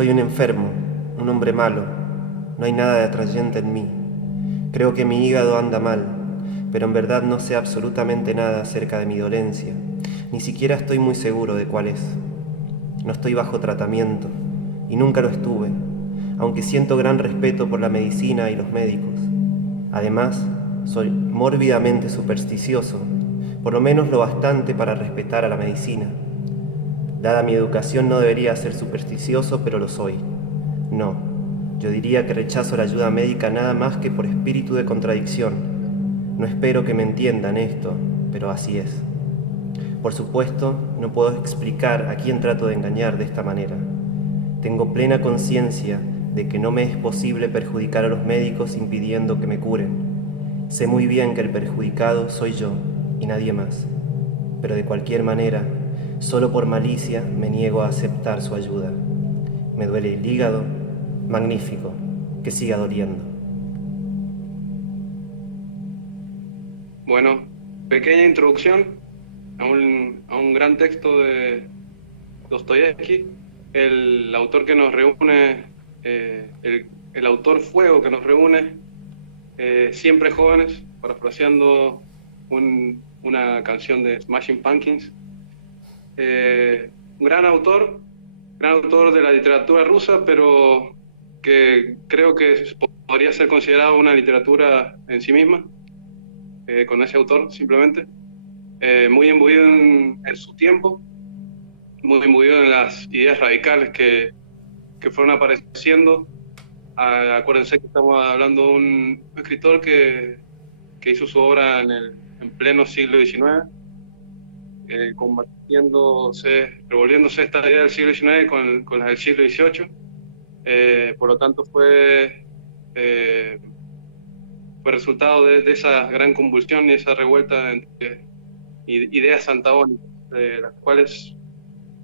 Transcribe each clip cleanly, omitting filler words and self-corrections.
Soy un enfermo, un hombre malo. No hay nada de atrayente en mí. Creo que mi hígado anda mal, pero en verdad no sé absolutamente nada acerca de mi dolencia. Ni siquiera estoy muy seguro de cuál es. No estoy bajo tratamiento, y nunca lo estuve, aunque siento gran respeto por la medicina y los médicos. Además, soy mórbidamente supersticioso, por lo menos lo bastante para respetar a la medicina. Dada mi educación no debería ser supersticioso, pero lo soy. No, yo diría que rechazo la ayuda médica nada más que por espíritu de contradicción. No espero que me entiendan esto, pero así es. Por supuesto, no puedo explicar a quién trato de engañar de esta manera. Tengo plena conciencia de que no me es posible perjudicar a los médicos impidiendo que me curen. Sé muy bien que el perjudicado soy yo y nadie más, pero de cualquier manera, solo por malicia me niego a aceptar su ayuda. Me duele el hígado, magnífico, que siga doliendo. Bueno, pequeña introducción a un gran texto de Dostoyevsky, el autor que nos reúne, el autor fuego que nos reúne, siempre jóvenes, parafraseando una canción de Smashing Pumpkins. Un gran autor de la literatura rusa, pero que creo que podría ser considerado una literatura en sí misma, con ese autor simplemente. Muy imbuido en su tiempo, muy imbuido en las ideas radicales que fueron apareciendo. Acuérdense que estamos hablando de un escritor que hizo su obra en pleno siglo XIX, revolviéndose esta idea del siglo XIX con las del siglo XVIII. Por lo tanto, eh, fue resultado de esa gran convulsión y esa revuelta entre ideas antagónicas, las cuales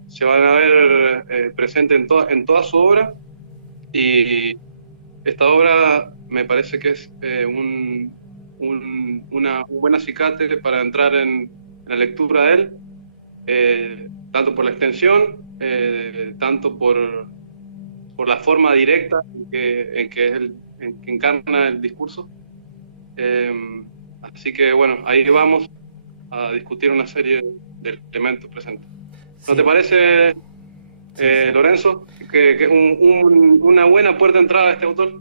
se van a ver presentes en toda su obra. Y esta obra me parece que es un buen acicate para entrar en la lectura de él, tanto por la extensión, tanto por la forma directa en que encarna el discurso. Eh, Así que bueno, ahí vamos a discutir una serie de elementos presentes. ¿No te Sí, parece, sí, sí. Lorenzo, que es una buena puerta de entrada a este autor?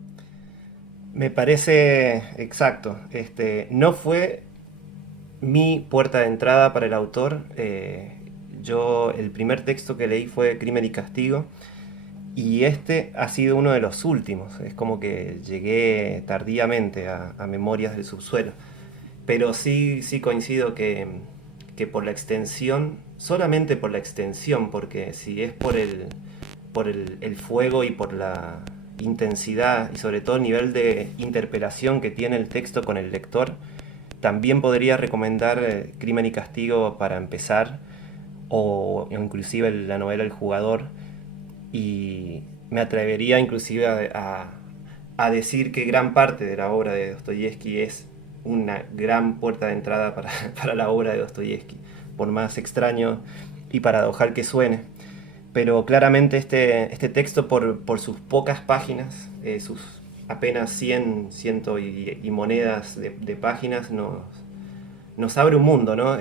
Me parece exacto. No fue mi puerta de entrada para el autor. Yo, el primer texto que leí fue Crimen y Castigo. Y este ha sido uno de los últimos. Es como que llegué tardíamente a Memorias del Subsuelo. Pero sí, sí coincido que por la extensión, solamente por la extensión, porque si es por el fuego y por la intensidad y sobre todo el nivel de interpelación que tiene el texto con el lector, también podría recomendar Crimen y Castigo para empezar, o inclusive la novela El Jugador, y me atrevería inclusive a decir que gran parte de la obra de Dostoyevsky es una gran puerta de entrada para, para la obra de Dostoyevsky, por más extraño y paradojal que suene. Pero claramente este texto, por sus pocas páginas, sus apenas 100 ciento y monedas de páginas, nos abre un mundo, ¿no?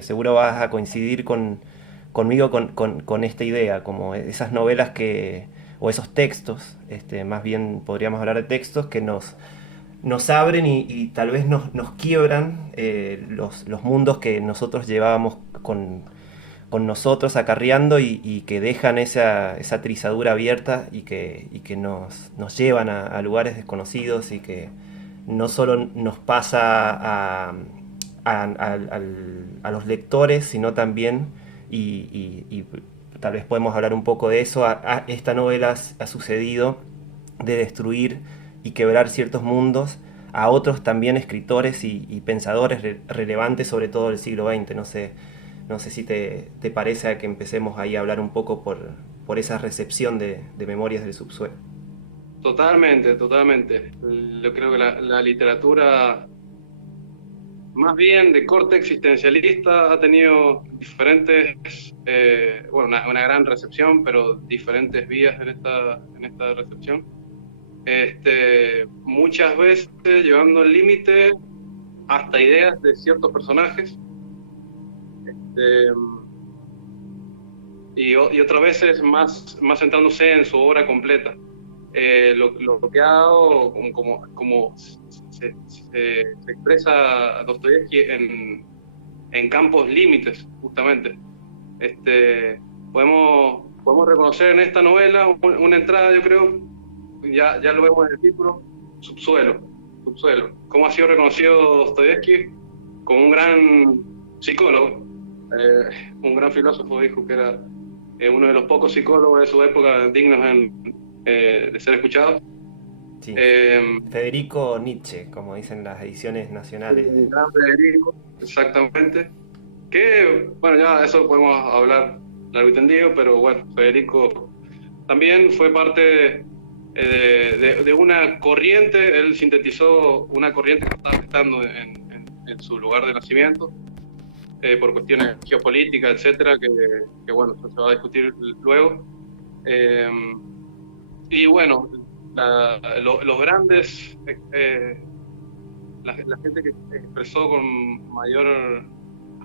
Seguro vas a coincidir conmigo con esta idea, como esas novelas o esos textos, más bien podríamos hablar de textos que nos abren y tal vez nos quiebran los mundos que nosotros llevábamos con nosotros acarreando y que dejan esa trizadura abierta y que nos llevan a lugares desconocidos y que no solo nos pasa a los lectores, sino también, y tal vez podemos hablar un poco de eso, esta novela ha sucedido de destruir y quebrar ciertos mundos a otros también escritores y pensadores relevantes, sobre todo del siglo XX. No sé si te parece a que empecemos ahí a hablar un poco por esa recepción de Memorias del Subsuelo. Totalmente, totalmente. Yo creo que la literatura más bien de corte existencialista, ha tenido diferentes, bueno, una gran recepción, pero diferentes vías en esta recepción. Muchas veces llevando al límite hasta ideas de ciertos personajes, eh, y otras veces más centrándose en su obra completa. Lo que ha dado, como se expresa Dostoyevsky en campos límites, justamente. Podemos reconocer en esta novela una entrada, yo creo, ya lo vemos en el título, subsuelo, subsuelo. ¿Cómo ha sido reconocido Dostoyevsky? Como un gran psicólogo, un gran filósofo, dijo que era uno de los pocos psicólogos de su época dignos de ser escuchados. Sí. Eh, Federico Nietzsche, como dicen las ediciones nacionales de... un gran Federico, exactamente. Que, bueno, ya eso podemos hablar largo y tendido, pero bueno, Federico también fue parte de una corriente, él sintetizó una corriente que estaba estando en su lugar de nacimiento, por cuestiones geopolíticas, etcétera, que bueno, eso se va a discutir luego. Eh, y bueno, los grandes, la gente que expresó con mayor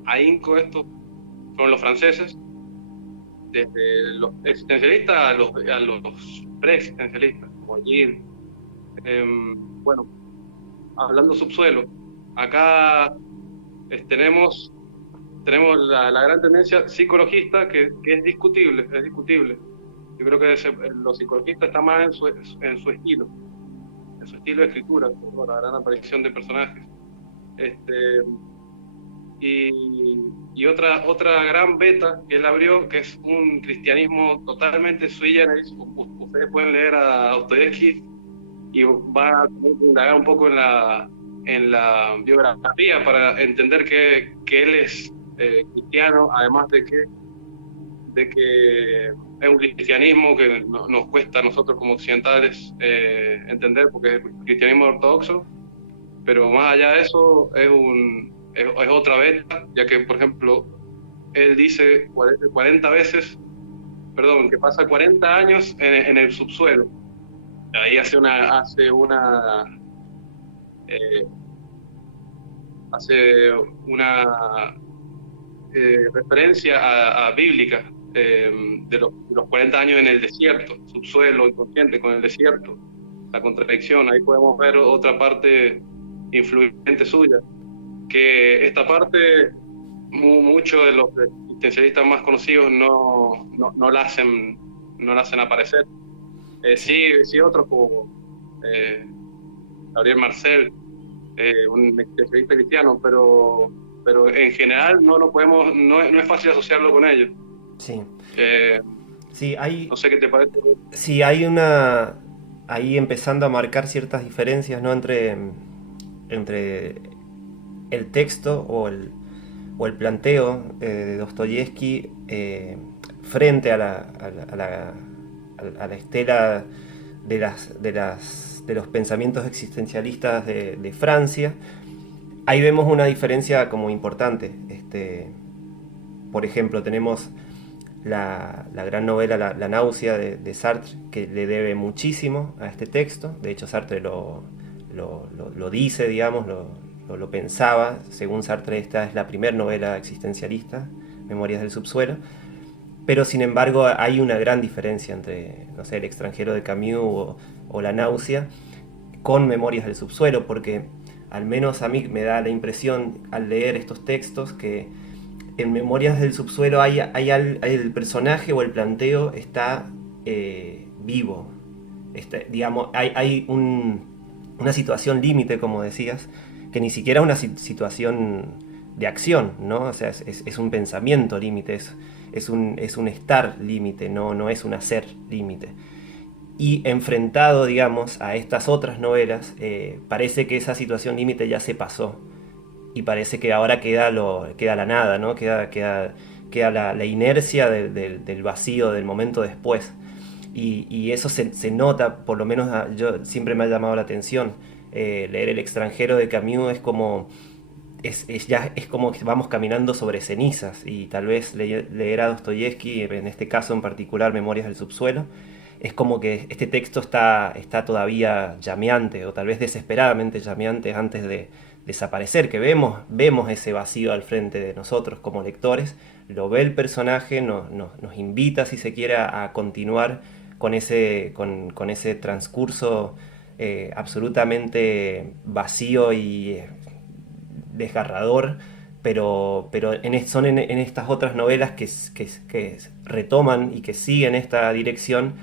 ahínco esto fueron los franceses, desde los existencialistas a los pre-existencialistas, como allí, bueno, hablando subsuelo, acá tenemos la gran tendencia psicologista que es discutible, es discutible. Yo creo que los psicologistas están más en su estilo de escritura, por la gran aparición de personajes. Este, y otra gran beta que él abrió, que es un cristianismo totalmente sui generis. Ustedes pueden leer a Dostoyevsky y van a indagar un poco en la biografía para entender que él es cristiano, además de que es un cristianismo que nos cuesta a nosotros como occidentales entender, porque es el cristianismo ortodoxo, pero más allá de eso es otra beta, ya que, por ejemplo, él dice 40 veces, perdón, que pasa 40 años en el subsuelo. Ahí eh, hace una referencia a bíblica, de los 40 años en el desierto, subsuelo, inconsciente con el desierto, la contradicción. Ahí podemos ver otra parte influyente suya, que esta parte muchos de los existencialistas más conocidos no la hacen aparecer. Sí otros como Gabriel Marcel, un existencialista cristiano, pero en general no es fácil asociarlo con ellos. Sí, Eh, sí, no sé qué te parece. sí, hay una... Ahí empezando a marcar ciertas diferencias, ¿no? Entre el texto o el planteo de Dostoyevsky frente a la estela de los pensamientos existencialistas de Francia. Ahí vemos una diferencia como importante. Por ejemplo, tenemos la gran novela La náusea de Sartre, que le debe muchísimo a este texto. De hecho, Sartre lo dice, digamos, lo pensaba. Según Sartre, esta es la primera novela existencialista, Memorias del subsuelo. Pero sin embargo hay una gran diferencia entre, no sé, El extranjero de Camus o La náusea con Memorias del subsuelo, porque al menos a mí me da la impresión al leer estos textos que en Memorias del subsuelo hay el personaje o el planteo está vivo. Digamos, hay una situación límite, como decías, que ni siquiera es una situación de acción, ¿no? O sea, es un pensamiento límite, es un estar límite, no es un hacer límite. Y enfrentado, digamos, a estas otras novelas, parece que esa situación límite ya se pasó. Y parece que ahora queda la nada, ¿no? Queda la inercia del vacío del momento después. Y eso se nota, por lo menos yo siempre me ha llamado la atención. Leer El extranjero de Camus es como ya es como que vamos caminando sobre cenizas y tal vez leer a Dostoyevsky, en este caso en particular Memorias del Subsuelo, es como que este texto está todavía llameante o tal vez desesperadamente llameante antes de desaparecer, que vemos ese vacío al frente de nosotros como lectores, lo ve el personaje, nos invita si se quiere a continuar con ese transcurso absolutamente vacío y desgarrador, pero en estas otras novelas que retoman y que siguen esta dirección,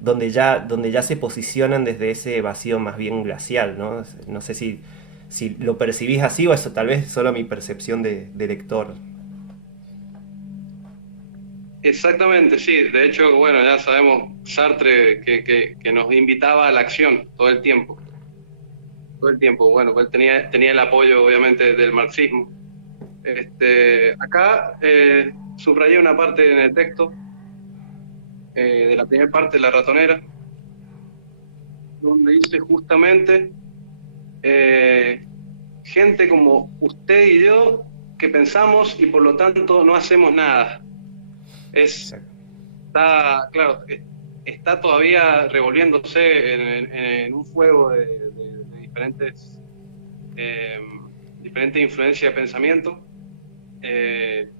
donde ya se posicionan desde ese vacío más bien glacial, ¿no? No sé si lo percibís así o eso tal vez solo mi percepción de lector. Exactamente, sí. De hecho, bueno, ya sabemos Sartre que nos invitaba a la acción todo el tiempo. Todo el tiempo. Bueno, pues él tenía el apoyo, obviamente, del marxismo. Acá subrayé una parte en el texto, de la primera parte, La ratonera, donde dice justamente, eh, gente como usted y yo que pensamos y por lo tanto no hacemos nada. Es, Exacto. claro, está todavía revolviéndose en un fuego de eh, diferentes influencias de pensamiento. Eh,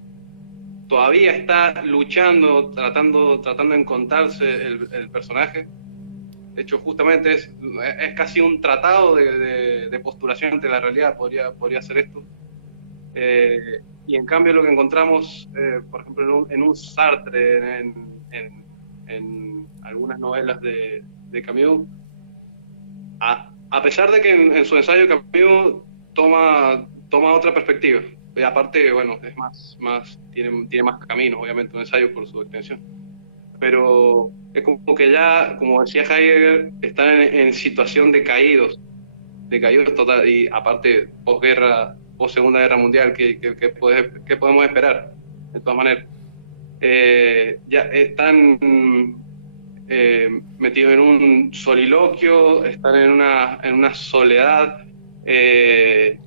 Todavía está luchando, tratando de encontrarse el personaje. De hecho, justamente es casi un tratado de postulación ante la realidad, podría ser esto. Eh, y en cambio lo que encontramos, por ejemplo, en un Sartre, en algunas novelas de Camus, a pesar de que en su ensayo Camus toma otra perspectiva. Y aparte, bueno, tiene más caminos, obviamente, un ensayo por su extensión. Pero es como que ya, como decía Heidegger, están en situación de caídos total, y aparte, posguerra, post Segunda Guerra Mundial, ¿qué podemos esperar? De todas maneras, ya están metidos en un soliloquio, están en una soledad eh,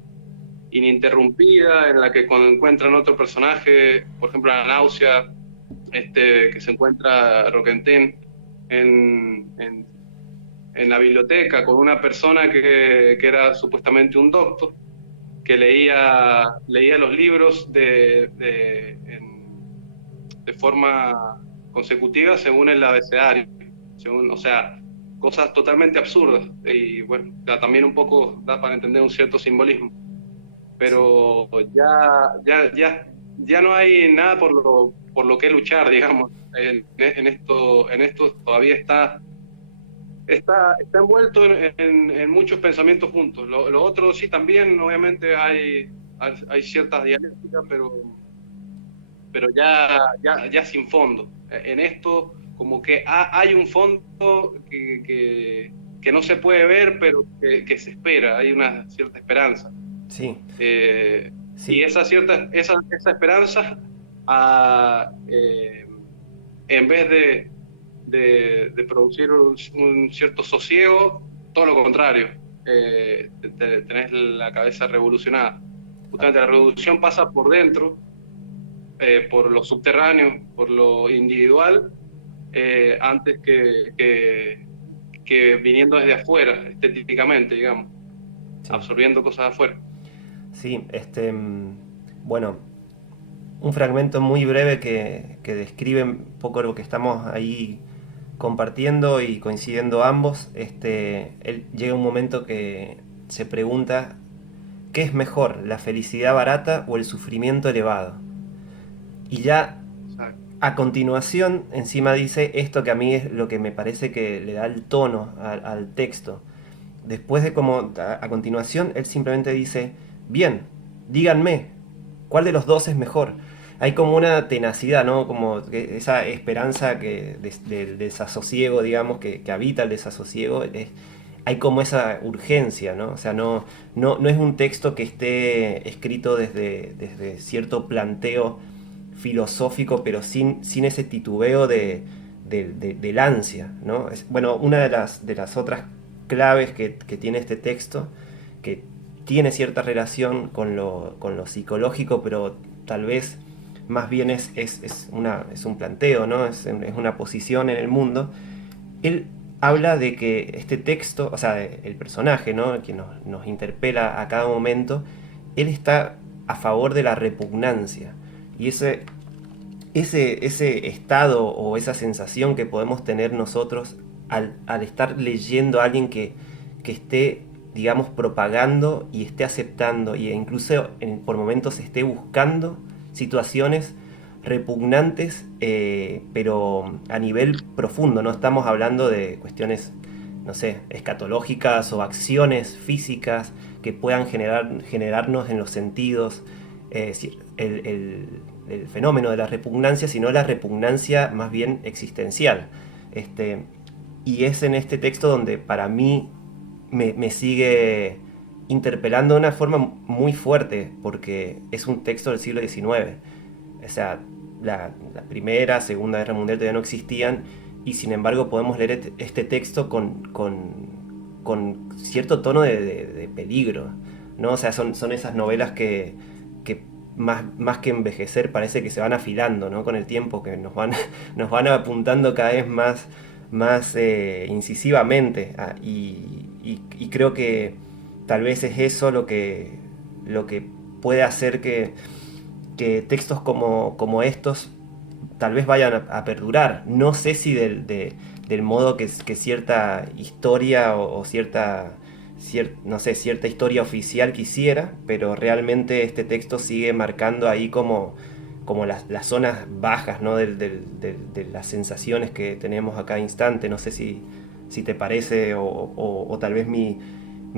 ininterrumpida, en la que cuando encuentran otro personaje, por ejemplo, la náusea, que se encuentra Roquentin en la biblioteca con una persona que era supuestamente un doctor, que leía los libros de forma consecutiva según el abecedario, o sea, cosas totalmente absurdas y bueno, también un poco da para entender un cierto simbolismo, Sí. pero ya no hay nada por lo que luchar, digamos, en esto todavía está envuelto en muchos pensamientos juntos. Lo otro sí también, obviamente hay ciertas dialécticas, pero ya sin fondo. En esto como que hay un fondo que no se puede ver, pero que se espera, hay una cierta esperanza. Sí, Y sí, esa esperanza, ah, en vez de producir un cierto sosiego, todo lo contrario, tenés la cabeza revolucionada. ah, Justamente la revolución pasa por dentro, por lo subterráneo, por lo individual, antes que viniendo desde afuera, estéticamente, digamos, sí, absorbiendo cosas de afuera. sí, bueno, un fragmento muy breve que describe un poco lo que estamos ahí compartiendo y coincidiendo ambos. Él llega un momento que se pregunta, ¿qué es mejor, la felicidad barata o el sufrimiento elevado? Y ya Exacto. a continuación, encima dice esto que a mí es lo que me parece que le da el tono al texto. Después de como a continuación, él simplemente dice, bien, díganme, ¿cuál de los dos es mejor? Hay como una tenacidad, ¿no? Como esa esperanza del desasosiego, digamos, que habita el desasosiego. Hay como esa urgencia, ¿no? O sea, no es un texto que esté escrito desde cierto planteo filosófico, pero sin ese titubeo del ansia, ¿no? Bueno, una de las otras claves que tiene este texto, que tiene cierta relación con lo psicológico, pero tal vez más bien es un planteo, ¿no? Es una posición en el mundo. Él habla de que este texto, o sea, el personaje, ¿no? Que nos interpela a cada momento, él está a favor de la repugnancia. Y ese estado o esa sensación que podemos tener nosotros al estar leyendo a alguien que esté, digamos, propagando y esté aceptando, e incluso por momentos esté buscando situaciones repugnantes, pero a nivel profundo. No estamos hablando de cuestiones, no sé, escatológicas o acciones físicas que puedan generarnos en los sentidos el fenómeno de la repugnancia, sino la repugnancia más bien existencial. Este, y es en este texto donde para mí me sigue interpelando de una forma muy fuerte, porque es un texto del siglo XIX. O sea, la Primera, Segunda Guerra Mundial todavía no existían, y sin embargo podemos leer este texto con cierto tono de peligro, ¿no? O sea, son esas novelas que más que envejecer parece que se van afilando, ¿no? Con el tiempo, que nos van apuntando cada vez más incisivamente. Y creo que tal vez es eso lo que puede hacer que textos como estos tal vez vayan a perdurar. No sé si del modo que cierta historia o no sé, cierta historia oficial quisiera, pero realmente este texto sigue marcando ahí como las zonas bajas, ¿no? De las sensaciones que tenemos a cada instante. No sé si te parece, o tal vez mi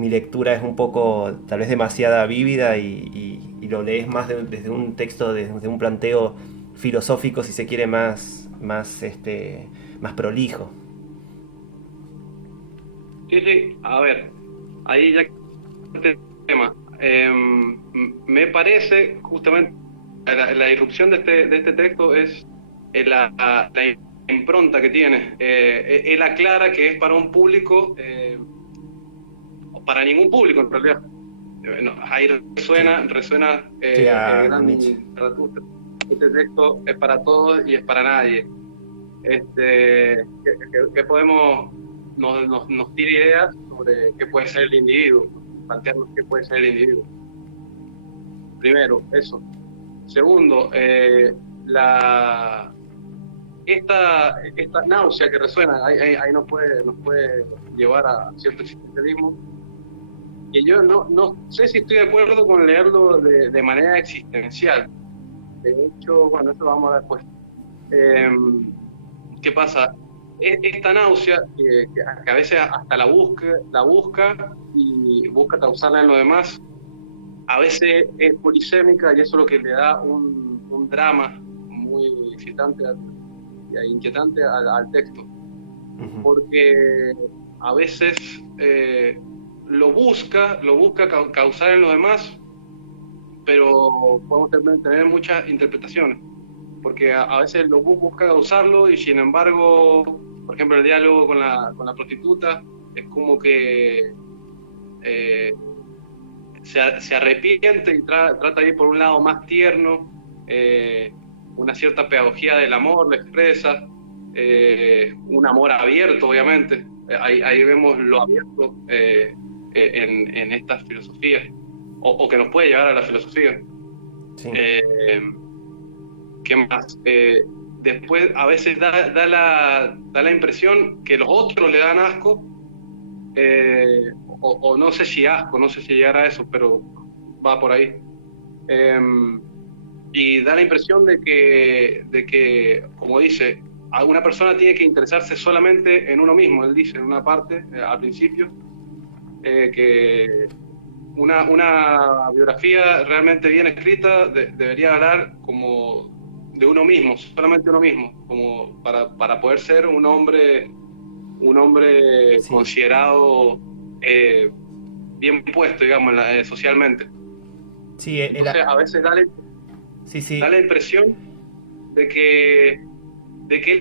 lectura es un poco, tal vez demasiada vívida, y lo lees más desde un texto, desde un planteo filosófico, si se quiere, más prolijo. Sí, sí, a ver, ahí ya este tema. Me parece justamente la irrupción de este texto es la impronta que tiene. Él aclara que es para un público, o para ningún público en realidad. No, ahí Sí, resuena el claro, gran Nietzsche. Zaratustra. Este texto es para todos y es para nadie. Que podemos, nos tira ideas sobre qué puede ser el individuo, plantearnos qué puede ser el individuo. Primero, eso. Segundo, la, esta náusea que resuena, ahí nos puede llevar a cierto existencialismo, que yo no sé si estoy de acuerdo con leerlo de manera existencial. De hecho, bueno, eso lo vamos a dar después. Eh, ¿Qué pasa? Esta náusea que a veces hasta la busca y busca causarla en lo demás, a veces es polisémica, y eso es lo que le da un drama muy excitante e inquietante al texto, Ujú. porque a veces lo busca causar en lo demás, pero podemos tener muchas interpretaciones, porque a veces lo busca causarlo y sin embargo, por ejemplo, el diálogo con la prostituta es como que eh, se arrepiente y trata de ir por un lado más tierno, una cierta pedagogía del amor, la expresa, un amor abierto, obviamente. Ahí vemos lo abierto en estas filosofías, o que nos puede llevar a la filosofía. Sí. Eh, ¿Qué más? Después a veces da la impresión que los otros le dan asco, o no sé si asco, no sé si llegará a eso, pero va por ahí. Eh, y da la impresión de que, como dice, alguna persona tiene que interesarse solamente en uno mismo. Él dice en una parte, al principio, que una biografía realmente bien escrita debería hablar como de uno mismo, solamente uno mismo, como para poder ser un hombre Sí. considerado bien puesto, digamos, socialmente. Sí, Entonces, a veces sí, da sí. la impresión de que de que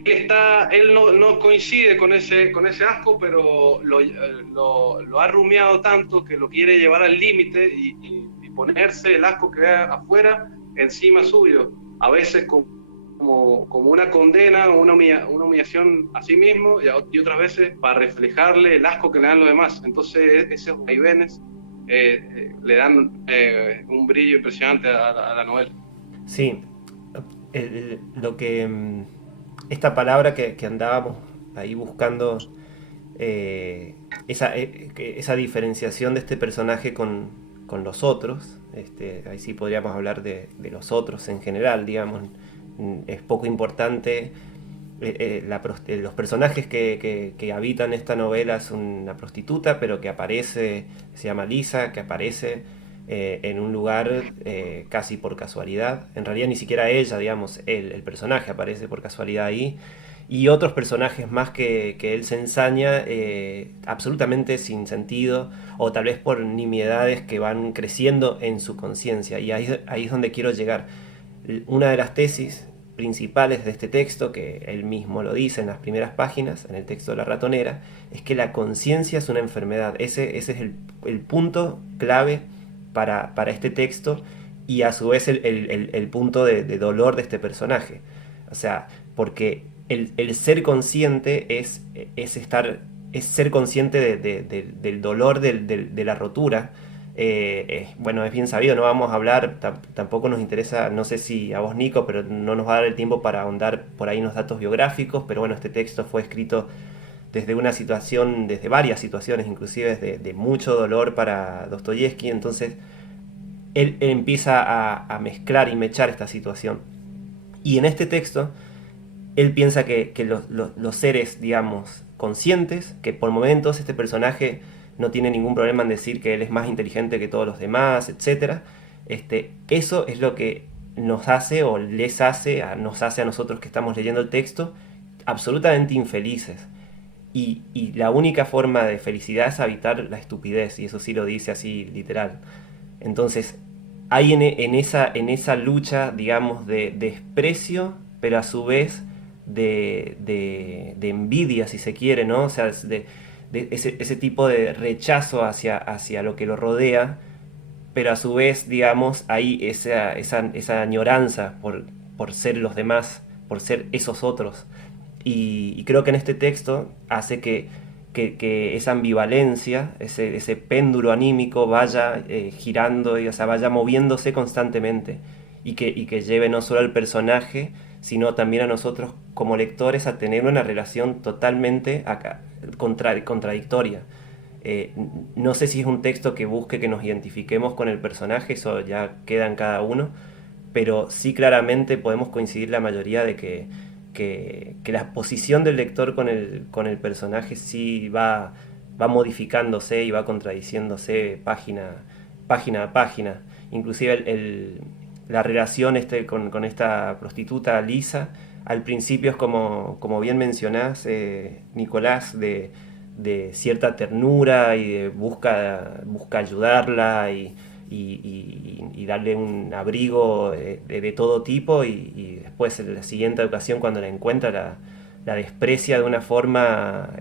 él no coincide con ese asco, pero lo ha rumiado tanto que lo quiere llevar al límite y ponerse el asco que ve afuera encima suyo, a veces como una condena o una humillación a sí mismo y otras veces para reflejarle el asco que le dan los demás. Entonces esos vaivenes le dan un brillo impresionante a la novela. Sí, lo que esta palabra que andábamos ahí buscando, esa diferenciación de este personaje con los otros, ahí sí podríamos hablar de los otros en general, digamos, es poco importante. Los personajes que habitan esta novela es una prostituta, pero que aparece, se llama Lisa, que aparece en un lugar casi por casualidad. En realidad ni siquiera ella, digamos, el personaje aparece por casualidad ahí. Y otros personajes más que él se ensaña absolutamente sin sentido, o tal vez por nimiedades que van creciendo en su conciencia. Y ahí es donde quiero llegar. Una de las tesis principales de este texto, que él mismo lo dice en las primeras páginas, en el texto de la ratonera, es que la conciencia es una enfermedad. Ese es el punto clave para este texto, y a su vez el punto de dolor de este personaje. O sea, porque el ser consciente es ser consciente del dolor de la rotura. Bueno, es bien sabido, no vamos a hablar, tampoco nos interesa, no sé si a vos, Nico, pero no nos va a dar el tiempo para ahondar por ahí en los datos biográficos. Pero bueno, este texto fue escrito desde una situación, desde varias situaciones, inclusive de mucho dolor para Dostoyevsky. Entonces él empieza a mezclar y mechar esta situación. Y en este texto él piensa que los seres, digamos, conscientes, que por momentos este personaje no tiene ningún problema en decir que él es más inteligente que todos los demás, etcétera. Eso es lo que nos hace, o nos hace a nosotros que estamos leyendo el texto, absolutamente infelices. Y la única forma de felicidad es evitar la estupidez, y eso sí lo dice así literal. Entonces, hay en esa lucha, digamos, de desprecio, pero a su vez de envidia, si se quiere, ¿no? O sea, de ese tipo de rechazo hacia lo que lo rodea, pero a su vez, digamos, hay esa añoranza por ser los demás, por ser esos otros. Y creo que en este texto hace que esa ambivalencia, ese péndulo anímico vaya girando, o sea, vaya moviéndose constantemente, y que lleve no solo al personaje, sino también a nosotros como lectores a tener una relación totalmente contradictoria. Eh, no sé si es un texto que busque que nos identifiquemos con el personaje, eso ya queda en cada uno, pero sí claramente podemos coincidir la mayoría de que la posición del lector con el personaje sí va modificándose y va contradiciéndose página a página. Inclusive la relación con esta prostituta Lisa, al principio es como bien mencionás, Nicolás, de cierta ternura y busca ayudarla y darle un abrigo de todo tipo, y después en la siguiente ocasión cuando la encuentra la desprecia de una forma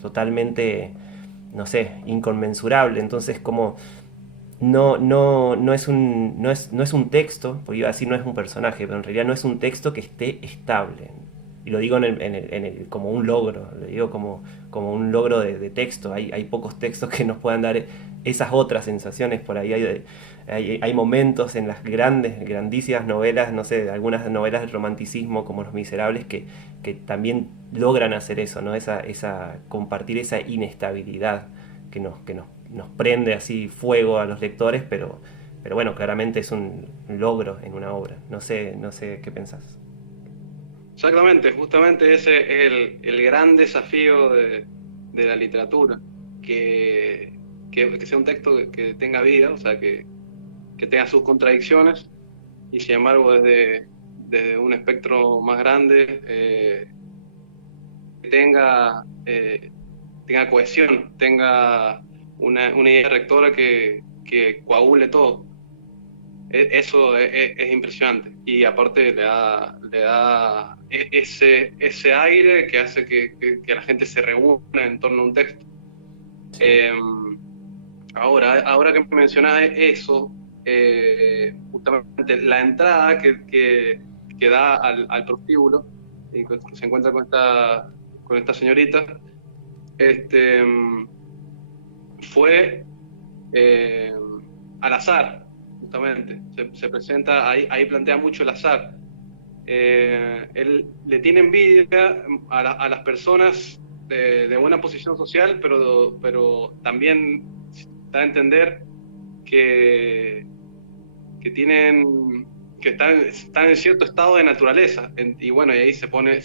totalmente, no sé, inconmensurable. Entonces como no es un texto, porque iba a decir no es un personaje, pero en realidad no es un texto que esté estable. Y lo digo como un logro, lo digo como un logro de texto. Hay pocos textos que nos puedan dar esas otras sensaciones. Por ahí hay momentos en las grandísimas novelas, no sé, algunas novelas del romanticismo como Los Miserables, que también logran hacer eso, ¿no? Compartir esa inestabilidad que nos prende así fuego a los lectores, pero bueno, claramente es un logro en una obra. No sé qué pensás. Exactamente, justamente ese es el gran desafío de la literatura, que sea un texto que tenga vida, o sea, que tenga sus contradicciones, y sin embargo desde un espectro más grande tenga cohesión, tenga una idea rectora que coagule todo. Eso es impresionante, y aparte le da ese aire que hace que la gente se reúna en torno a un texto. Sí, Eh, ahora que mencionás eso, justamente la entrada que da al prostíbulo y que se encuentra con esta señorita, este, fue eh, al azar, justamente. Se presenta, ahí plantea mucho el azar. Él le tiene envidia a las personas de buena posición social, pero también da a entender que, que tienen que están en cierto estado de naturaleza. Y bueno, y ahí se pone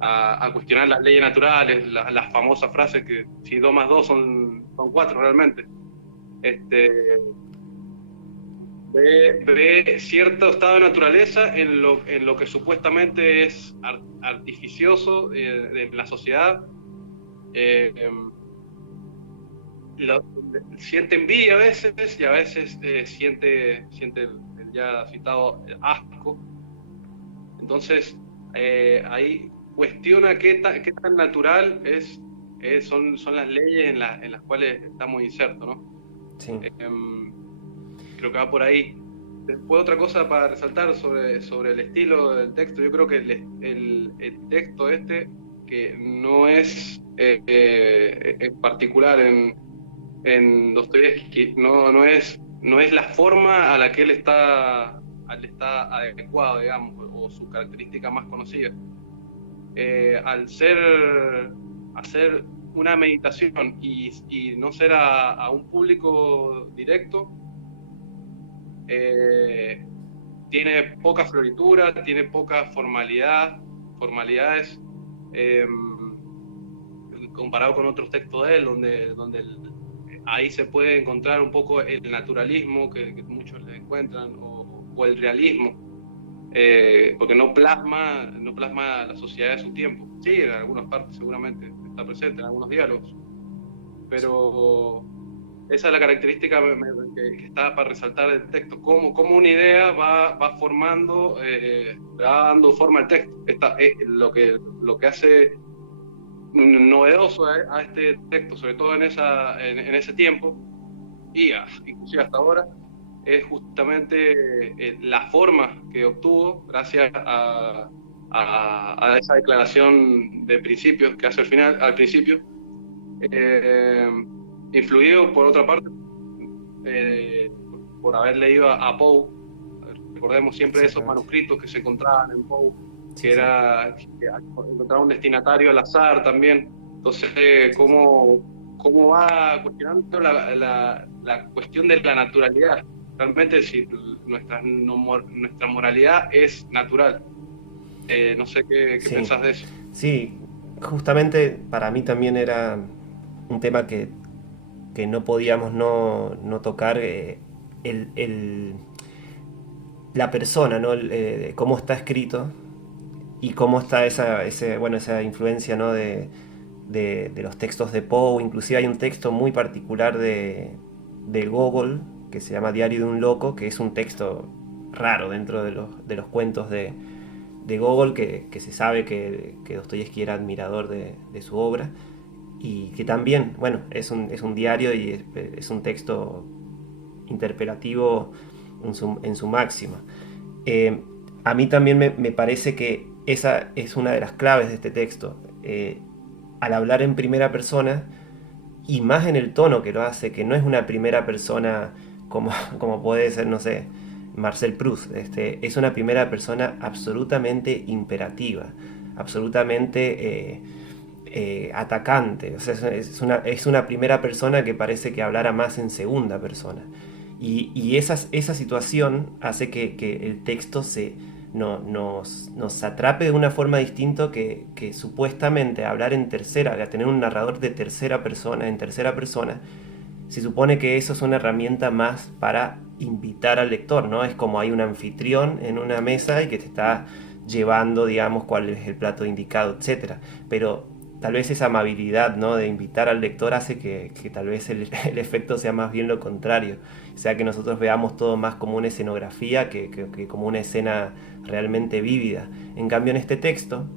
a cuestionar las leyes naturales, las famosas frases que si 2 más 2 son 4 realmente. Este, ve cierto estado de naturaleza en lo que supuestamente es artificioso de la sociedad. Eh, lo, siente envidia a veces y a veces siente el ya citado asco. Entonces, ahí cuestiona qué tan natural son las leyes en las cuales estamos insertos, ¿no? sí. Creo que va por ahí. Después otra cosa para resaltar sobre el estilo del texto, yo creo que el texto que no es particular en Dostoyevsky, no es la forma a la que él está adecuado, digamos, o su característica más conocida. Al hacer una meditación y no ser a un público directo, eh, tiene poca floritura, tiene poca formalidades, eh, comparado con otros textos de él, donde ahí se puede encontrar un poco el naturalismo que muchos le encuentran, o el realismo, porque no plasma la sociedad de su tiempo. Sí, en algunas partes seguramente está presente, en algunos diálogos, pero esa es la característica que está para resaltar el texto, cómo una idea va formando, va dando forma al texto. Lo que hace novedoso a este texto, sobre todo en ese tiempo, inclusive hasta ahora, es justamente la forma que obtuvo gracias a esa declaración de principios que hace al principio, eh, influido por otra parte eh, por haber leído a Poe. Recordemos siempre esos Exactamente. manuscritos que se encontraban en Poe, Sí, sí. que encontraba un destinatario al azar también. Entonces, cómo va cuestionando la cuestión de la naturalidad. Realmente, si nuestra moralidad es natural. No sé qué Sí, pensás de eso. sí, justamente para mí también era un tema que no podíamos no tocar, el, el- la persona, ¿no? Cómo está escrito y cómo está bueno, esa influencia, ¿no? De los textos de Poe. Inclusive hay un texto muy particular de Gogol que se llama Diario de un Loco, que es un texto raro dentro de los cuentos de Gogol, que se sabe que Dostoyevsky era admirador de su obra, y que también, bueno, es un diario y es un texto interpelativo en su máxima. Eh, a mí también me parece que esa es una de las claves de este texto. Al hablar en primera persona, y más en el tono que lo hace, que no es una primera persona como, como puede ser, no sé, Marcel Proust. Es una primera persona absolutamente imperativa, absolutamente atacante. O sea, es una primera persona que parece que hablara más en segunda persona. Y esa situación hace que el texto nos atrape de una forma distinta, que supuestamente hablar en tercera, tener un narrador de tercera persona, en tercera persona, se supone que eso es una herramienta más para invitar al lector, ¿no? Es como hay un anfitrión en una mesa y que te está llevando, digamos, cuál es el plato indicado, etcétera. Pero tal vez esa amabilidad, ¿no? De invitar al lector hace que tal vez el efecto sea más bien lo contrario. O sea, que nosotros veamos todo más como una escenografía que como una escena realmente vívida. En cambio, en este texto,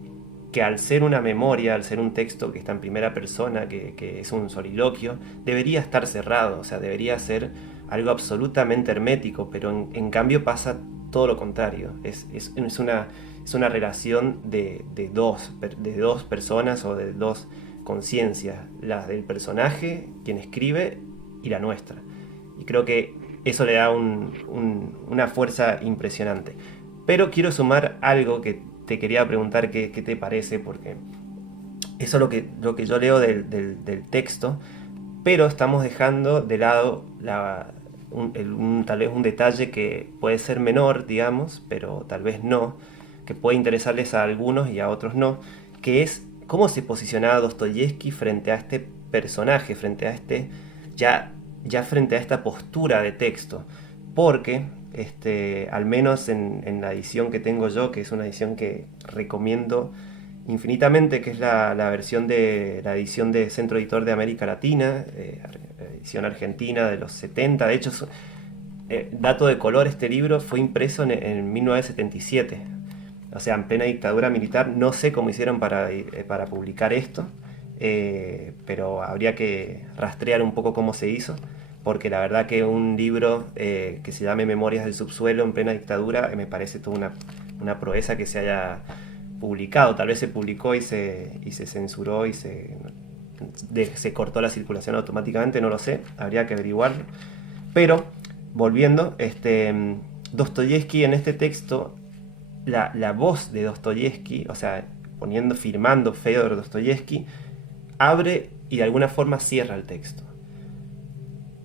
que al ser una memoria, al ser un texto que está en primera persona, que es un soliloquio, debería estar cerrado, o sea, debería ser algo absolutamente hermético, pero en cambio pasa todo lo contrario. Es una relación de dos personas o de dos conciencias, la del personaje, quien escribe, y la nuestra. Y creo que eso le da una fuerza impresionante. Pero quiero sumar algo que te quería preguntar qué te parece, porque eso es lo que yo leo del texto, pero estamos dejando de lado tal vez un detalle que puede ser menor, digamos, pero tal vez no, que puede interesarles a algunos y a otros no, que es cómo se posicionaba Dostoyevsky frente a este personaje, frente a ya frente a esta postura de texto. Porque, al menos en la edición que tengo yo, que es una edición que recomiendo infinitamente, que es la versión de la edición de Centro Editor de América Latina, edición argentina de los 70. De hecho, dato de color, este libro fue impreso en 1977, o sea, en plena dictadura militar. No sé cómo hicieron para publicar esto, pero habría que rastrear un poco cómo se hizo, porque la verdad que un libro que se llame Memorias del Subsuelo en plena dictadura me parece toda una proeza que se haya publicado. Tal vez se publicó y se censuró y se cortó la circulación automáticamente, no lo sé, habría que averiguarlo. Pero, volviendo, Dostoyevsky en este texto, la voz de Dostoyevsky, o sea, firmando Fedor Dostoyevsky, abre y de alguna forma cierra el texto.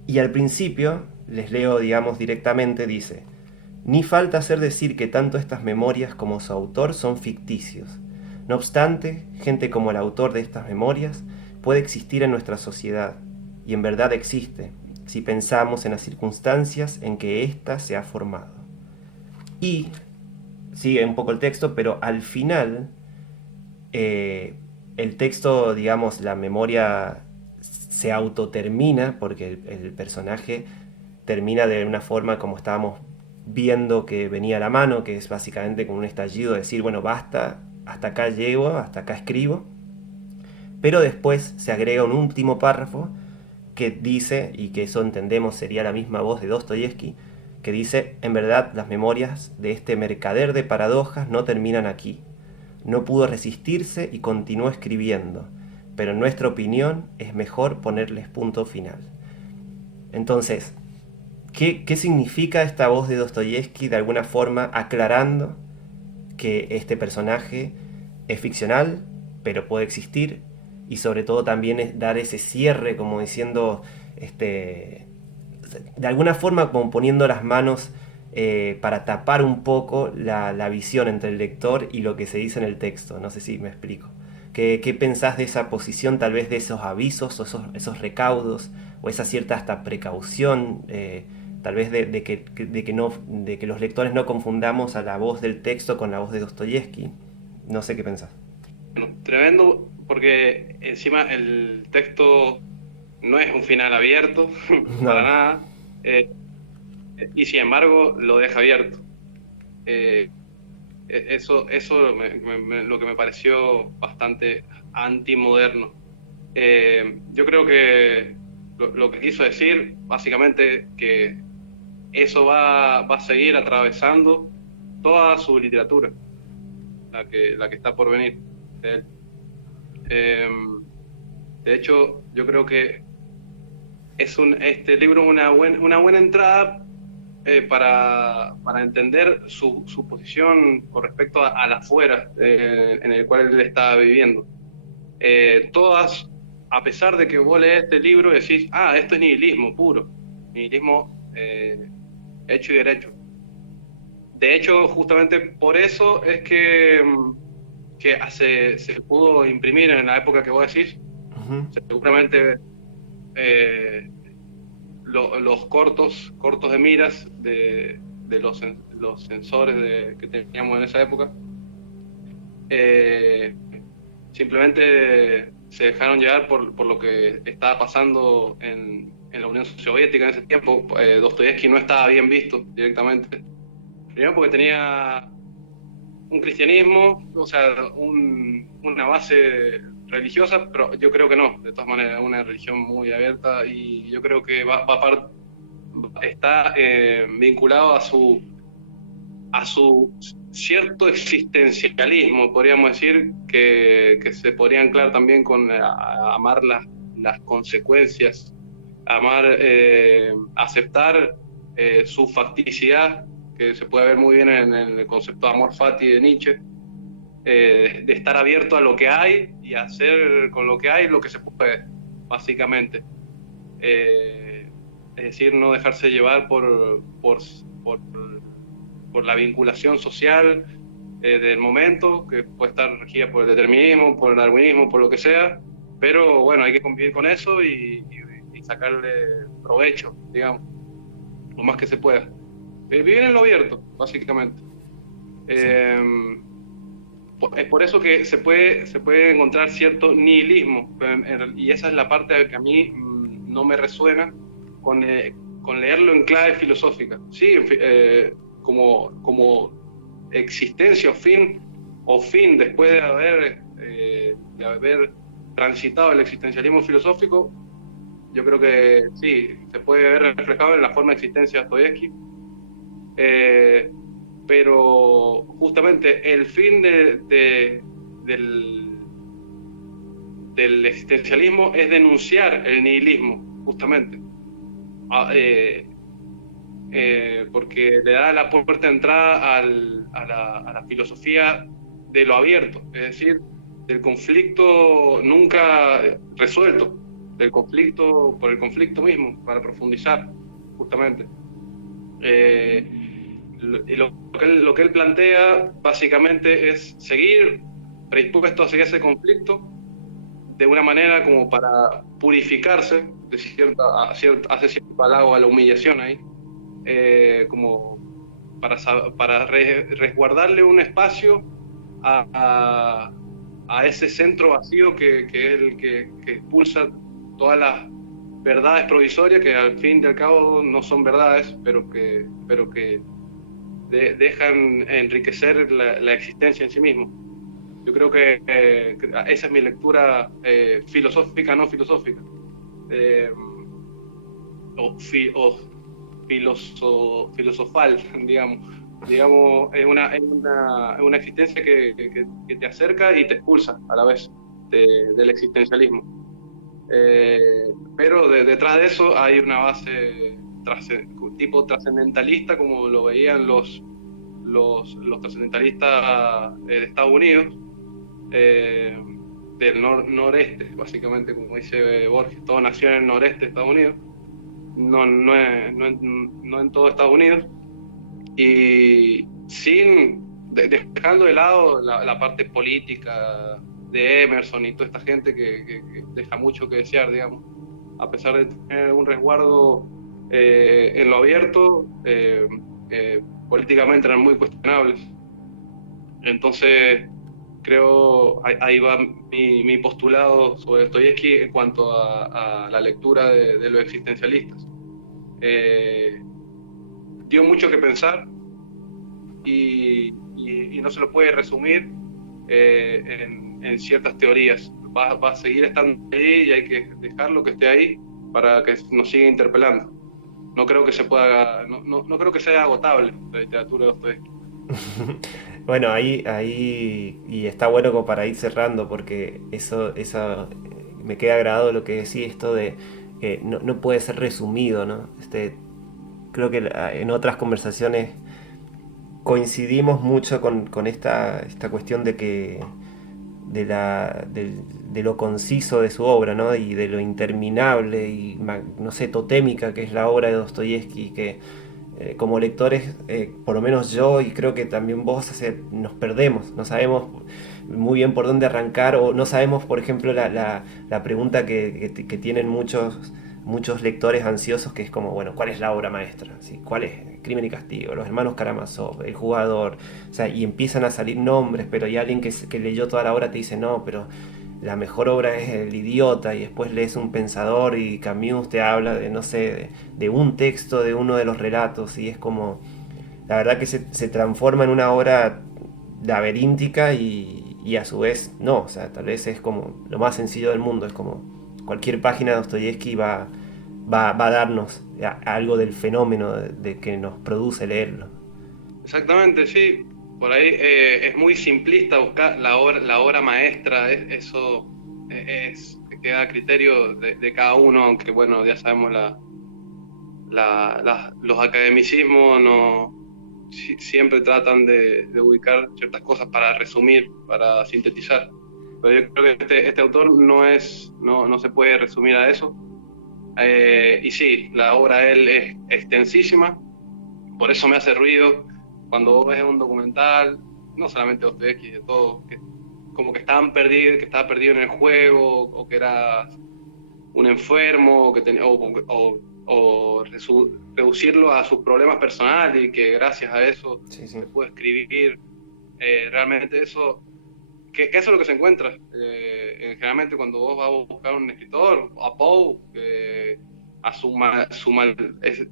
Y al principio, les leo, digamos, directamente, dice: ni falta hacer decir que tanto estas memorias como su autor son ficticios. No obstante, gente como el autor de estas memorias puede existir en nuestra sociedad, y en verdad existe, si pensamos en las circunstancias en que ésta se ha formado. Y sigue un poco el texto, pero al final, el texto, digamos, la memoria se autotermina, porque el personaje termina de una forma como estábamos viendo que venía a la mano, que es básicamente como un estallido, de decir, bueno, basta, hasta acá llego, hasta acá escribo. Pero después se agrega un último párrafo que dice, y que eso entendemos sería la misma voz de Dostoyevsky, que dice: en verdad las memorias de este mercader de paradojas no terminan aquí. No pudo resistirse y continuó escribiendo, pero en nuestra opinión es mejor ponerles punto final. Entonces, ¿qué significa esta voz de Dostoyevsky de alguna forma aclarando que este personaje es ficcional, pero puede existir? Y sobre todo también es dar ese cierre, como diciendo, de alguna forma como poniendo las manos para tapar un poco la visión entre el lector y lo que se dice en el texto. No sé si me explico. ¿Qué pensás de esa posición, tal vez de esos avisos o esos recaudos, o esa cierta hasta precaución, tal vez de que los lectores no confundamos a la voz del texto con la voz de Dostoyevsky? No sé qué pensás. Bueno, tremendo, porque encima el texto no es un final abierto, para No. nada, y sin embargo lo deja abierto. Eh, eso lo que me pareció bastante antimoderno. Yo creo que lo que quiso decir, básicamente, que eso va a seguir atravesando toda su literatura, la que está por venir de él. Eh, de hecho, yo creo que este libro es una buena entrada para entender su posición con respecto a la afuera en el cual él está viviendo. Todas, a pesar de que vos lees este libro y decís, ah, esto es nihilismo puro, nihilismo hecho y derecho. De hecho, justamente por eso es que se pudo imprimir en la época que vos decís. Ujú. Seguramente eh, los cortos de miras de los sensores que teníamos en esa época, eh, simplemente se dejaron llevar por lo que estaba pasando en la Unión Soviética en ese tiempo. Dostoyevsky no estaba bien visto directamente. Primero porque tenía un cristianismo, o sea, una base religiosa, pero yo creo que no, de todas maneras, una religión muy abierta y yo creo que está vinculado a su cierto existencialismo, podríamos decir, que se podría anclar también con amar las consecuencias, aceptar su facticidad, que se puede ver muy bien en el concepto de amor fati de Nietzsche, de estar abierto a lo que hay y hacer con lo que hay lo que se puede, básicamente. Es decir, no dejarse llevar por la vinculación social del momento, que puede estar regida por el determinismo, por el darwinismo, por lo que sea, pero bueno, hay que convivir con eso y sacarle provecho, digamos, lo más que se pueda. Vivir en lo abierto, básicamente. Sí. Eh, es por eso que se puede encontrar cierto nihilismo, y esa es la parte que a mí no me resuena con leerlo en clave filosófica. Sí, como existencia o fin después de haber transitado el existencialismo filosófico, yo creo que sí, se puede ver reflejado en la forma de existencia de Dostoyevsky. Eh, pero justamente el fin del, del existencialismo es denunciar el nihilismo, justamente. Ah, porque le da la puerta de entrada a la filosofía de lo abierto, es decir, del conflicto nunca resuelto, del conflicto por el conflicto mismo, para profundizar, justamente. Lo que él plantea básicamente es seguir predispuesto a seguir ese conflicto de una manera como para purificarse, hace cierto halago a la humillación ahí, como para resguardarle un espacio a, a, a ese centro vacío que es el que expulsa todas las verdades provisorias, que al fin y al cabo no son verdades, pero que dejan enriquecer la existencia en sí mismo. Yo creo que esa es mi lectura filosófica, no filosófica, eh, o filosofal, digamos. Digamos, es una existencia que te acerca y te expulsa a la vez del existencialismo. Eh, pero detrás de eso hay una base tipo trascendentalista, como lo veían los trascendentalistas de Estados Unidos, eh, del noreste, básicamente, como dice Borges, todo nació en el noreste de Estados Unidos, no en todo Estados Unidos, y dejando de lado la parte política de Emerson y toda esta gente que deja mucho que desear, digamos, a pesar de tener un resguardo en lo abierto, políticamente eran muy cuestionables. Entonces, creo, ahí va mi postulado sobre Dostoyevsky en cuanto a la lectura de los existencialistas. Eh, dio mucho que pensar y no se lo puede resumir en ciertas teorías. Va a seguir estando ahí y hay que dejarlo que esté ahí para que nos siga interpelando. No creo que se pueda, no creo que sea agotable la literatura de Dostoyevsky. Bueno, y está bueno como para ir cerrando, porque me queda grabado lo que decís, esto de que no puede ser resumido, ¿no? Creo que en otras conversaciones coincidimos mucho con esta cuestión de que de lo conciso de su obra, ¿no? Y de lo interminable y, no sé, totémica que es la obra de Dostoyevsky, que como lectores, por lo menos yo y creo que también vos, nos perdemos, no sabemos muy bien por dónde arrancar, o no sabemos, por ejemplo, la pregunta que tienen muchos lectores ansiosos, que es como, bueno, ¿cuál es la obra maestra? ¿Sí? Crimen y Castigo, los hermanos Karamazov, El Jugador, o sea, y empiezan a salir nombres, pero hay alguien que leyó toda la obra te dice, no, pero la mejor obra es El Idiota, y después lees Un Pensador y Camus te habla de, no sé, de un texto, de uno de los relatos, y es como, la verdad que se transforma en una obra laberíntica y a su vez no, o sea, tal vez es como lo más sencillo del mundo, es como cualquier página de Dostoyevsky va a darnos algo del fenómeno de que nos produce leerlo. Exactamente, sí. Por ahí es muy simplista buscar la obra maestra, eso queda a criterio de cada uno, aunque bueno, ya sabemos los academicismos no siempre tratan de ubicar ciertas cosas para resumir, para sintetizar. Pero yo creo que este autor no se puede resumir a eso. Y sí, la obra de él es extensísima, por eso me hace ruido cuando vos ves un documental, no solamente de Dostoyevsky, de todo, que como que estaba perdido en el juego, o que era un enfermo, que tenía, reducirlo a sus problemas personales y que gracias a eso Sí, sí. se puede escribir. Realmente que eso es lo que se encuentra. Generalmente cuando vos vas a buscar un escritor, a Poe,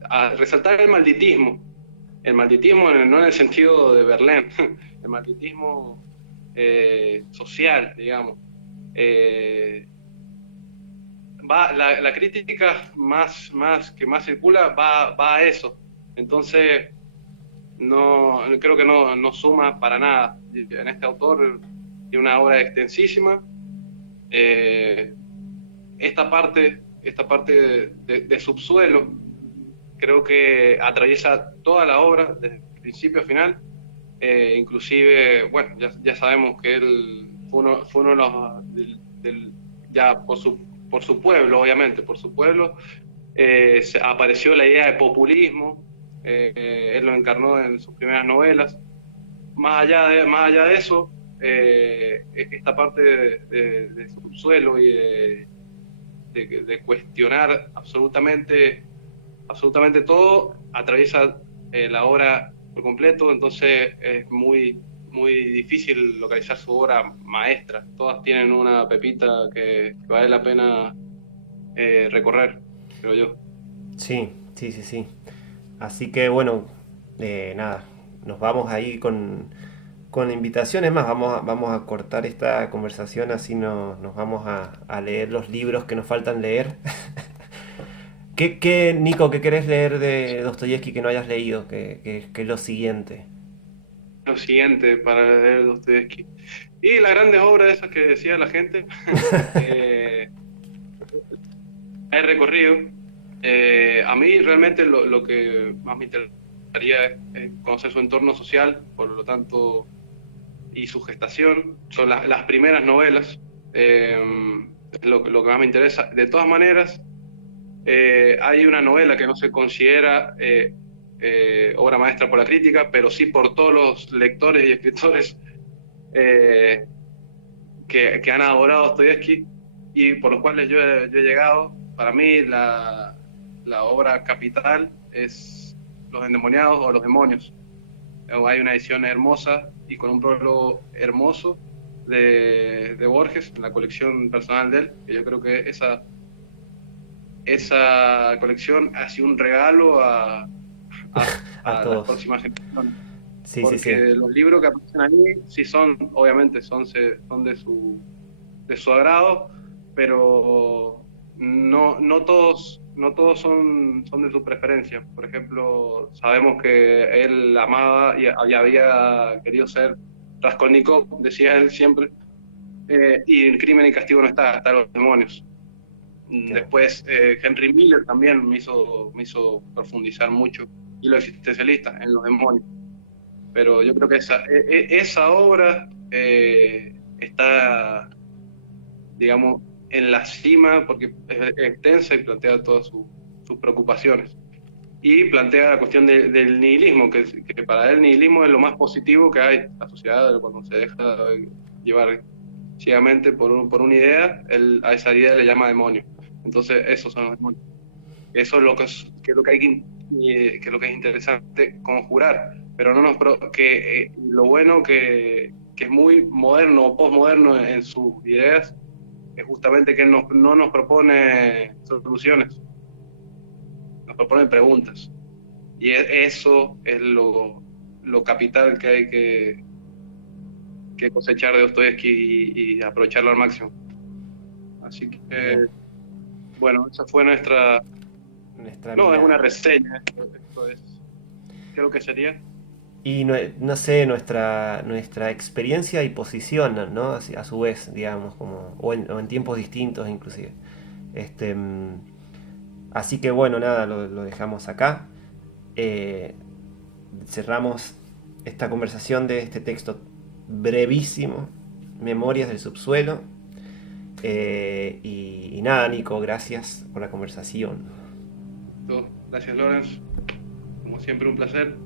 a resaltar el malditismo no en el sentido de Verlaine, el malditismo social, digamos. Eh, la crítica que más circula va a eso. Entonces, creo que no suma para nada. En este autor tiene una obra extensísima. Eh, esta parte de subsuelo, creo que atraviesa toda la obra, desde principio a final. Inclusive, bueno, ya sabemos que él fue uno de los, ya por su pueblo, obviamente, por su pueblo, apareció la idea de populismo, él lo encarnó en sus primeras novelas. Más allá de eso, esta parte de subsuelo y de cuestionar absolutamente todo, atraviesa la obra por completo, entonces es muy difícil localizar su obra maestra. Todas tienen una pepita que vale la pena recorrer, creo yo. Sí, sí, sí, sí. Así que bueno, nada, nos vamos ahí con invitaciones más. Vamos a cortar esta conversación, así nos vamos a leer los libros que nos faltan leer. Nico, qué querés leer de Dostoyevsky que no hayas leído? Que es lo siguiente. Lo siguiente para leer Dostoyevsky. Y las grandes obras esas que decía la gente, eh, he recorrido. A mí realmente lo que más me interesaría es conocer su entorno social, por lo tanto, y su gestación. Son las primeras novelas, lo que más me interesa. De todas maneras, hay una novela que no se considera obra maestra por la crítica, pero sí por todos los lectores y escritores eh, que han adorado a Dostoyevsky y por los cuales yo he llegado. Para mí la obra capital es Los endemoniados o Los demonios. Hay una edición hermosa y con un prólogo hermoso de Borges, en la colección personal de él, que yo creo que esa colección ha sido un regalo A a las todos. próximas generaciones. Sí, sí, sí. Porque los libros que aparecen ahí sí obviamente son de su agrado, pero no todos son de su preferencia. Por ejemplo, sabemos que él amaba y había querido ser Raskolnikov, decía él siempre, y en Crimen y Castigo no está Los demonios. Claro. Después, Henry Miller también me hizo profundizar mucho, y lo existencialista en Los demonios. Pero yo creo que esa obra está, digamos, en la cima porque es extensa y plantea todas sus preocupaciones. Y plantea la cuestión del nihilismo, que para él el nihilismo es lo más positivo que hay. La sociedad, cuando se deja llevar ciegamente por una idea, a esa idea le llama demonio. Entonces, esos son los demonios. Eso es lo que hay que que lo que es interesante, conjurar, pero no nos lo bueno que es muy moderno o postmoderno en sus ideas es justamente que él no nos propone soluciones, nos propone preguntas. Y eso es lo capital que hay que cosechar de Dostoyevsky y aprovecharlo al máximo. Así que, Bien, bueno, esa fue nuestra... nuestra No, es una mirada. reseña, esto es... Creo que sería... Y no sé, nuestra experiencia y posición, ¿no? A su vez, digamos, como, o en tiempos distintos inclusive. Este, así que bueno, nada, lo dejamos acá. Eh, cerramos esta conversación de este texto brevísimo, Memorias del Subsuelo. Y nada, Nico, gracias por la conversación. Gracias, Lorenz. Como siempre, un placer.